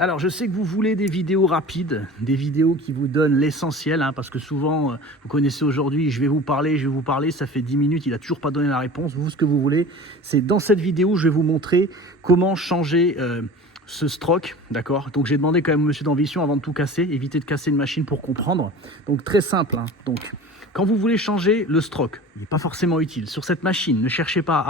Alors, je sais que vous voulez des vidéos rapides, des vidéos qui vous donnent l'essentiel, hein, parce que souvent, vous connaissez aujourd'hui, je vais vous parler, ça fait 10 minutes, il n'a toujours pas donné la réponse. Vous, ce que vous voulez, c'est dans cette vidéo, je vais vous montrer comment changer ce stroke, d'accord? Donc, j'ai demandé quand même au monsieur d'Ambition, avant de tout casser, éviter de casser une machine pour comprendre. Donc, très simple, hein. Donc, quand vous voulez changer le stroke, il n'est pas forcément utile. Sur cette machine, ne cherchez pas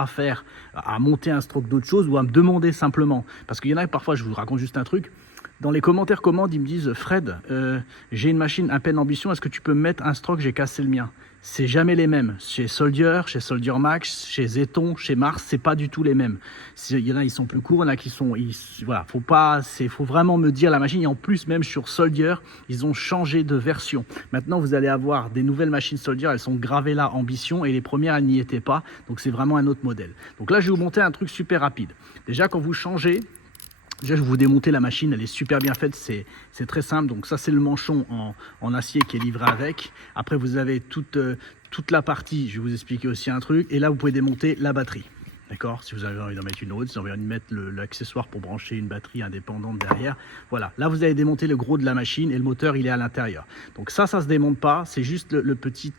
à monter un stroke d'autre chose ou à me demander simplement. Parce qu'il y en a parfois, je vous raconte juste un truc. Dans les commentaires commandes, ils me disent « Fred, j'ai une machine un Pen Ambition, est-ce que tu peux me mettre un stroke, j'ai cassé le mien ?» C'est jamais les mêmes. Chez Soldier Max, chez Zeton, chez Mars, c'est pas du tout les mêmes. Il y en a, ils sont plus courts, il y en a qui sont... voilà, faut vraiment me dire la machine. Et en plus, même sur Soldier, ils ont changé de version. Maintenant, vous allez avoir des nouvelles machines Soldier, elles sont gravées là Ambition, et les premières, elles n'y étaient pas. Donc, c'est vraiment un autre modèle. Donc là, je vais vous montrer un truc super rapide. Déjà, quand vous changez... Déjà, je vais vous démonter la machine, elle est super bien faite, c'est très simple. Donc ça, c'est le manchon en acier qui est livré avec. Après, vous avez toute la partie, je vais vous expliquer aussi un truc. Et là, vous pouvez démonter la batterie. D'accord? Si vous avez envie d'en mettre une autre, si vous avez envie de mettre l'accessoire pour brancher une batterie indépendante derrière. Voilà, là, vous allez démonter le gros de la machine et le moteur, il est à l'intérieur. Donc ça se démonte pas, c'est juste le petit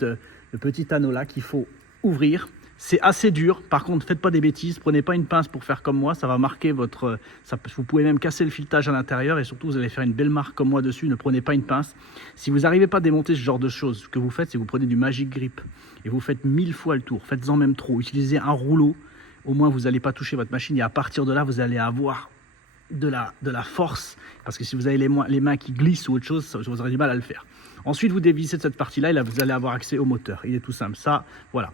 anneau là qu'il faut ouvrir. C'est assez dur, par contre, faites pas des bêtises, prenez pas une pince pour faire comme moi, ça va marquer votre... vous pouvez même casser le filetage à l'intérieur et surtout vous allez faire une belle marque comme moi dessus, ne prenez pas une pince. Si vous n'arrivez pas à démonter ce genre de choses, ce que vous faites, c'est que vous prenez du Magic Grip et vous faites 1000 fois le tour, faites-en même trop, utilisez un rouleau, au moins vous n'allez pas toucher votre machine et à partir de là, vous allez avoir de la force, parce que si vous avez les mains qui glissent ou autre chose, vous aurez du mal à le faire. Ensuite, vous dévissez de cette partie-là et là, vous allez avoir accès au moteur, il est tout simple, ça, voilà.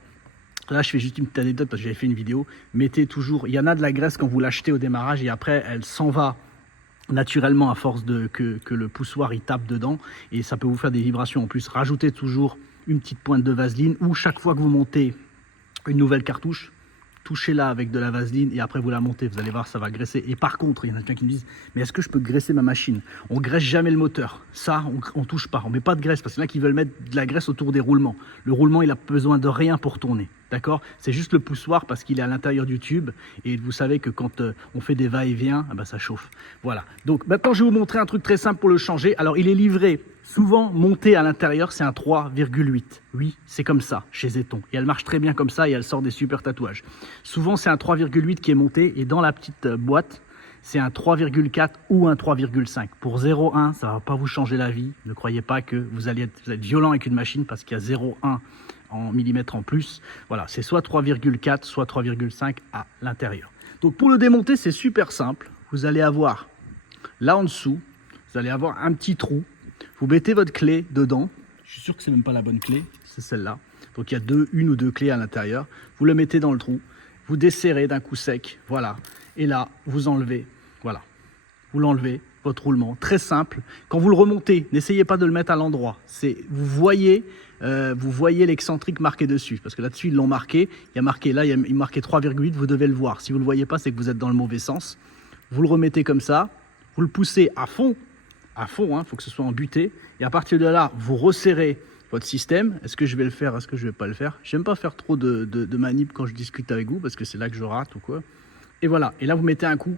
Là, je fais juste une petite anecdote parce que j'avais fait une vidéo. Mettez toujours, il y en a de la graisse quand vous l'achetez au démarrage et après, elle s'en va naturellement à force que le poussoir il tape dedans et ça peut vous faire des vibrations. En plus, rajoutez toujours une petite pointe de vaseline ou chaque fois que vous montez une nouvelle cartouche, touchez-la avec de la vaseline et après vous la montez, vous allez voir, ça va graisser. Et par contre, il y en a plein qui me disent, mais est-ce que je peux graisser ma machine? On graisse jamais le moteur. Ça, on touche pas, on met pas de graisse parce qu'il y en a qui veulent mettre de la graisse autour des roulements. Le roulement, il a besoin de rien pour tourner. D'accord? C'est juste le poussoir parce qu'il est à l'intérieur du tube et vous savez que quand on fait des va-et-vient, ça chauffe. Voilà. Donc maintenant, je vais vous montrer un truc très simple pour le changer. Alors, il est livré souvent monté à l'intérieur, c'est un 3,8. Oui, c'est comme ça chez Zeton. Et elle marche très bien comme ça et elle sort des super tatouages. Souvent, c'est un 3,8 qui est monté et dans la petite boîte, c'est un 3,4 ou un 3,5. Pour 0,1, ça ne va pas vous changer la vie. Ne croyez pas que vous allez être violent avec une machine parce qu'il y a 0,1 en millimètres en plus. Voilà, c'est soit 3,4, soit 3,5 à l'intérieur. Donc pour le démonter, c'est super simple. Vous allez avoir là en dessous, vous allez avoir un petit trou. Vous mettez votre clé dedans. Je suis sûr que c'est même pas la bonne clé, c'est celle-là. Donc il y a une ou deux clés à l'intérieur. Vous le mettez dans le trou. Vous desserrez d'un coup sec, voilà. Et là, vous enlevez, voilà. Vous l'enlevez, votre roulement, très simple. Quand vous le remontez, n'essayez pas de le mettre à l'endroit. Vous voyez l'excentrique marqué dessus, parce que là-dessus, ils l'ont marqué. Il y a marqué, là, il marqué 3,8, vous devez le voir. Si vous ne le voyez pas, c'est que vous êtes dans le mauvais sens. Vous le remettez comme ça, vous le poussez à fond, hein, faut que ce soit en butée. Et à partir de là, vous resserrez votre système. Est-ce que je vais le faire? Est-ce que je ne vais pas le faire? J'aime pas faire trop de manip quand je discute avec vous, parce que c'est là que je rate ou quoi. Et voilà, et là, vous mettez un coup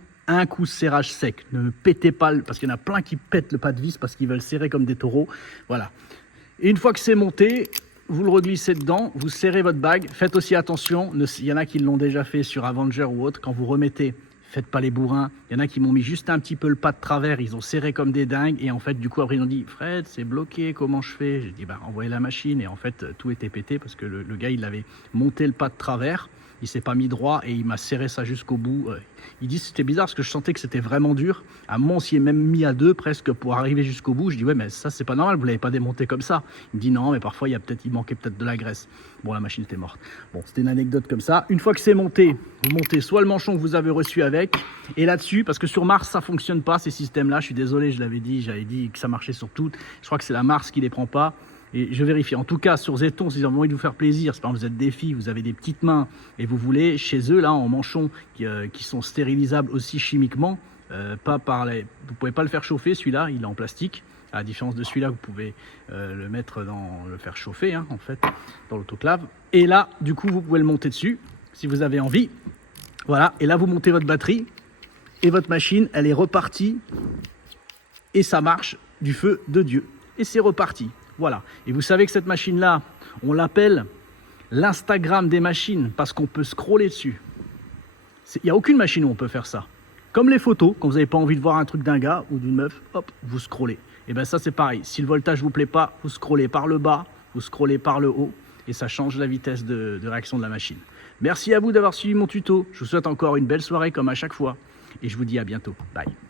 de serrage sec. Ne pétez pas, parce qu'il y en a plein qui pètent le pas de vis parce qu'ils veulent serrer comme des taureaux. Voilà. Et une fois que c'est monté, vous le reglissez dedans, vous serrez votre bague. Faites aussi attention, il y en a qui l'ont déjà fait sur Avenger ou autre, quand vous remettez, faites pas les bourrins. Il y en a qui m'ont mis juste un petit peu le pas de travers, ils ont serré comme des dingues. Et en fait, du coup, après, ils ont dit, Fred, c'est bloqué, comment je fais? J'ai dit, envoyez la machine. Et en fait, tout était pété parce que le gars, il avait monté le pas de travers. Il s'est pas mis droit et il m'a serré ça jusqu'au bout. Il dit c'était bizarre parce que je sentais que c'était vraiment dur. À un moment, on s'y est même mis à deux presque pour arriver jusqu'au bout. Je dis ouais, mais ça c'est pas normal, vous l'avez pas démonté comme ça. Il me dit non, mais parfois il manquait peut-être de la graisse. Bon, la machine était morte. Bon, c'était une anecdote comme ça. Une fois que c'est monté, vous montez soit le manchon que vous avez reçu avec, et là-dessus, parce que sur Mars ça fonctionne pas ces systèmes-là. Je suis désolé, j'avais dit que ça marchait sur toutes. Je crois que c'est la Mars qui les prend pas. Et je vérifie. En tout cas, sur Zeton, si vous avez envie de vous faire plaisir, si par exemple vous êtes des filles, vous avez des petites mains et vous voulez, chez eux, là, en manchon, qui sont stérilisables aussi chimiquement, vous ne pouvez pas le faire chauffer, celui-là, il est en plastique. À la différence de celui-là, vous pouvez le faire chauffer, hein, en fait, dans l'autoclave. Et là, du coup, vous pouvez le monter dessus, si vous avez envie. Voilà. Et là, vous montez votre batterie et votre machine, elle est repartie et ça marche du feu de Dieu. Et c'est reparti. Voilà. Et vous savez que cette machine-là, on l'appelle l'Instagram des machines parce qu'on peut scroller dessus. Il n'y a aucune machine où on peut faire ça. Comme les photos, quand vous n'avez pas envie de voir un truc d'un gars ou d'une meuf, hop, vous scrollez. Et bien ça c'est pareil. Si le voltage ne vous plaît pas, vous scrollez par le bas, vous scrollez par le haut et ça change la vitesse de réaction de la machine. Merci à vous d'avoir suivi mon tuto. Je vous souhaite encore une belle soirée comme à chaque fois et je vous dis à bientôt. Bye.